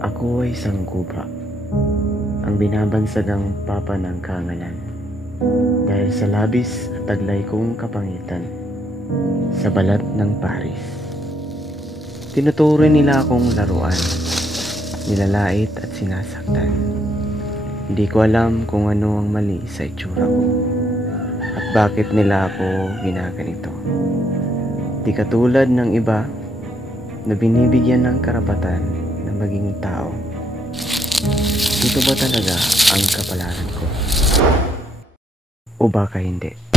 Ako ay isang guba, ang binabansagang papa ng kangalan, dahil sa labis at taglay kong kapangitan sa balat ng Paris. Tinuturo nila akong laruan, nilalait at sinasaktan. Hindi ko alam kung ano ang mali sa itsura ko at bakit nila ako ginaganito. Di katulad ng iba na binibigyan ng karapatan na maging tao. Dito ba talaga ang kapalaran ko? O baka hindi?